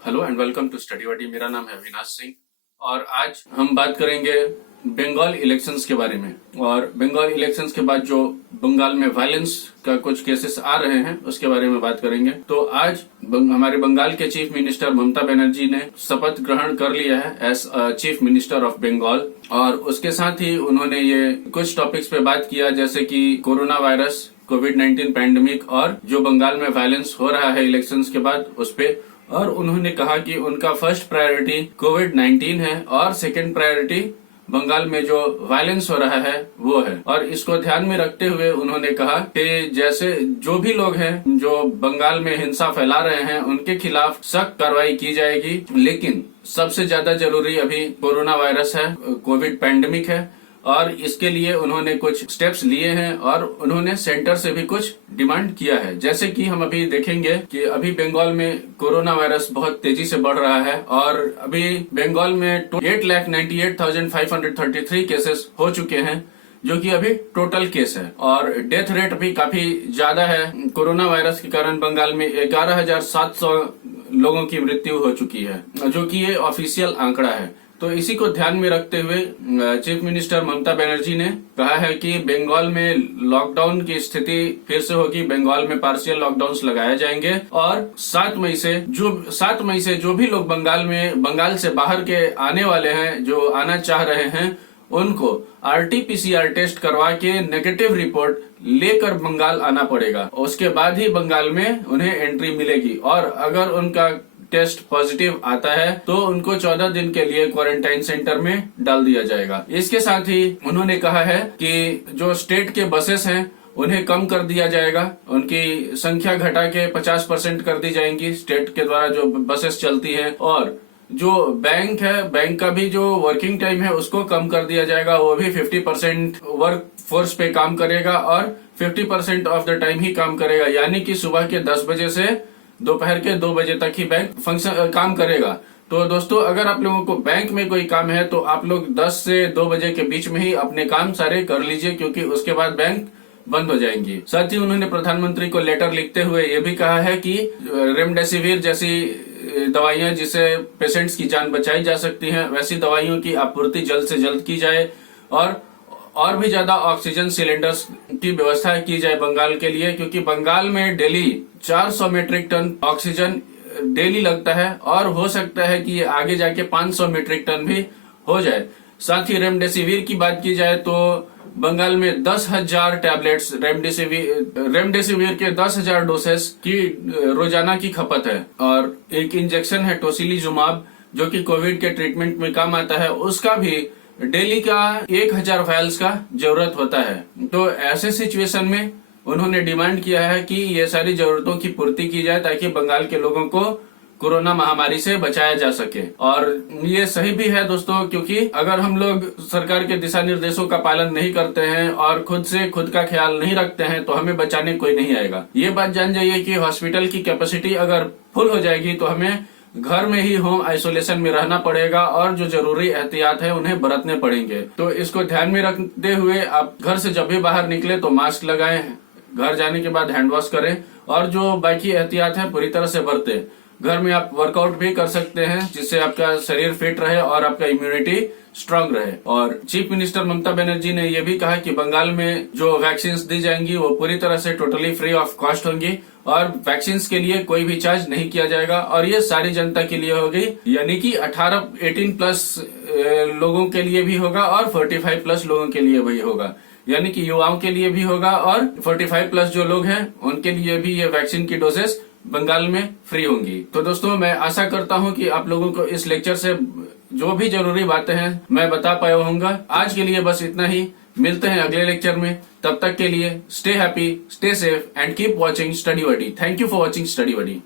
Hello and welcome to study वाटी। मेरा नाम है अविनाश सिंह और आज हम बात करेंगे बंगाल इलेक्शंस के बारे में। और बंगाल इलेक्शंस के बाद जो बंगाल में वायलेंस का कुछ केसेस आ रहे हैं उसके बारे में बात करेंगे। तो आज हमारे बंगाल के चीफ मिनिस्टर ममता बनर्जी ने शपथ ग्रहण कर लिया है as chief minister of Bengal. और उसके साथ ही उन्होंने ये कुछ टॉपिक्स पे बात किया, जैसे कि कोरोना वायरस, कोविड-19 पैंडेमिक और जो बंगाल में वायलेंस हो रहा है इलेक्शंस के बाद उस पे। और उन्होंने कहा कि उनका फर्स्ट प्रायोरिटी कोविड-19 है और सेकंड प्रायोरिटी बंगाल में जो वायलेंस हो रहा है वो है। और इसको ध्यान में रखते हुए उन्होंने कहा कि जैसे जो भी लोग हैं जो बंगाल में हिंसा फैला रहे हैं उनके खिलाफ सख्त कार्रवाई की जाएगी, लेकिन सबसे ज्यादा जरूरी अभी कोरोना वायरस है, कोविड पैंडेमिक है। और इसके लिए उन्होंने कुछ स्टेप्स लिए हैं और उन्होंने सेंटर से भी कुछ डिमांड किया है। जैसे कि हम अभी देखेंगे कि अभी बंगाल में कोरोना वायरस बहुत तेजी से बढ़ रहा है और अभी बंगाल में 8,98,533 केसेस हो चुके हैं, जो कि अभी टोटल केस है। और डेथ रेट भी काफी ज्यादा है। कोरोना वायरस के कारण बंगाल में 11,700 लोगों की मृत्यु हो चुकी है, जो कि ये ऑफिशियल आंकड़ा है। तो इसी को ध्यान में रखते हुए चीफ मिनिस्टर ममता बनर्जी ने कहा है कि बंगाल में लॉकडाउन की स्थिति फिर से होगी। बंगाल में पार्शियल लॉकडाउन लगाए जाएंगे और 7 मई से जो भी लोग बंगाल से बाहर के आने वाले हैं, जो आना चाह रहे हैं, उनको RT-PCR टेस्ट करवा के नेगेटिव रिपोर्ट लेकर बंगाल आना पड़ेगा। उसके बाद ही बंगाल में उन्हें एंट्री मिलेगी। और अगर उनका टेस्ट पॉजिटिव आता है तो उनको 14 दिन के लिए क्वारंटाइन सेंटर में डाल दिया जाएगा। इसके साथ ही उन्होंने कहा है कि जो स्टेट के बसेस हैं उन्हें कम कर दिया जाएगा, उनकी संख्या घटा के 50% कर दी जाएंगी स्टेट के द्वारा जो बसेस चलती हैं। और जो बैंक है, बैंक का भी जो वर्किंग टाइम है उसको कम कर दिया जाएगा। वो भी 50% वर्क फोर्स पे काम करेगा और 50% ऑफ द टाइम ही काम करेगा, यानी कि सुबह के 10 बजे से दोपहर के 2 बजे तक ही बैंक काम करेगा। तो दोस्तों, अगर आप लोगों को बैंक में कोई काम है तो आप लोग 10 से 2 बजे के बीच में ही अपने काम सारे कर लीजिए, क्योंकि उसके बाद बैंक बंद हो जाएंगी। साथ ही उन्होंने प्रधानमंत्री को लेटर लिखते हुए ये भी कहा है कि रेमडेसिविर जैसी दवाइयां जिससे पेशेंट्स की जान बचाई जा सकती है, वैसी दवाइयों की आपूर्ति जल्द से जल्द की जाए और भी ज्यादा ऑक्सीजन सिलेंडर्स की व्यवस्था की जाए बंगाल के लिए, क्योंकि बंगाल में daily 400 metric ton oxygen daily लगता है और हो सकता है कि ये आगे जाके 500 मीट्रिक टन भी हो जाए। साथ ही रेमडेसिविर की बात की जाए तो बंगाल में 10,000 टैबलेट्स रेमडेसिविर के 10,000 डोसेस की रोजाना की खपत है। और एक इंजेक्शन है टोसिलीजुमाब, जो कि कोविड के ट्रीटमेंट में काम आता है, उसका भी डेली का 1,000 फाइल्स का जरूरत होता है। तो ऐसे सिचुएशन में उन्होंने डिमांड किया है कि ये सारी जरूरतों की पूर्ति की जाए ताकि बंगाल के लोगों को कोरोना महामारी से बचाया जा सके। और ये सही भी है दोस्तों, क्योंकि अगर हम लोग सरकार के दिशा निर्देशों का पालन नहीं करते हैं और खुद का ख्याल नहीं रखते हैं तो हमें बचाने कोई नहीं आएगा। ये बात जान जाइए कि हॉस्पिटल की कैपेसिटी अगर फुल हो जाएगी तो हमें घर में ही होम आइसोलेशन में रहना पड़ेगा और जो जरूरी एहतियात है उन्हें बरतने पड़ेंगे। तो इसको ध्यान में रखते हुए आप घर से जब भी बाहर निकले तो मास्क लगाएं, घर जाने के बाद हैंड वॉश करें और जो बाकी एहतियात है पूरी तरह से बरतें। घर में आप वर्कआउट भी कर सकते हैं जिससे आपका शरीर फिट रहे और आपका इम्यूनिटी स्ट्रांग रहे। और चीफ मिनिस्टर ममता बनर्जी ने यह भी कहा कि बंगाल में जो वैक्सीन दी जाएंगी वो पूरी तरह से टोटली फ्री ऑफ कॉस्ट होंगी और वैक्सीन के लिए कोई भी चार्ज नहीं किया जाएगा। और ये सारी जनता के लिए होगी, यानी कि 18 प्लस लोगों के लिए भी होगा और 45 प्लस लोगों के लिए भी होगा, यानी कि युवाओं के लिए भी होगा और 45 प्लस जो लोग हैं उनके लिए भी ये वैक्सीन की डोजेस बंगाल में फ्री होंगी। तो दोस्तों, मैं आशा करता हूं कि आप लोगों को इस लेक्चर से जो भी जरूरी बातें हैं मैं बता पाया होऊंगा। आज के लिए बस इतना ही, मिलते हैं अगले लेक्चर में। तब तक के लिए stay happy, stay safe and keep watching study Verde. Thank you for watching study Verde.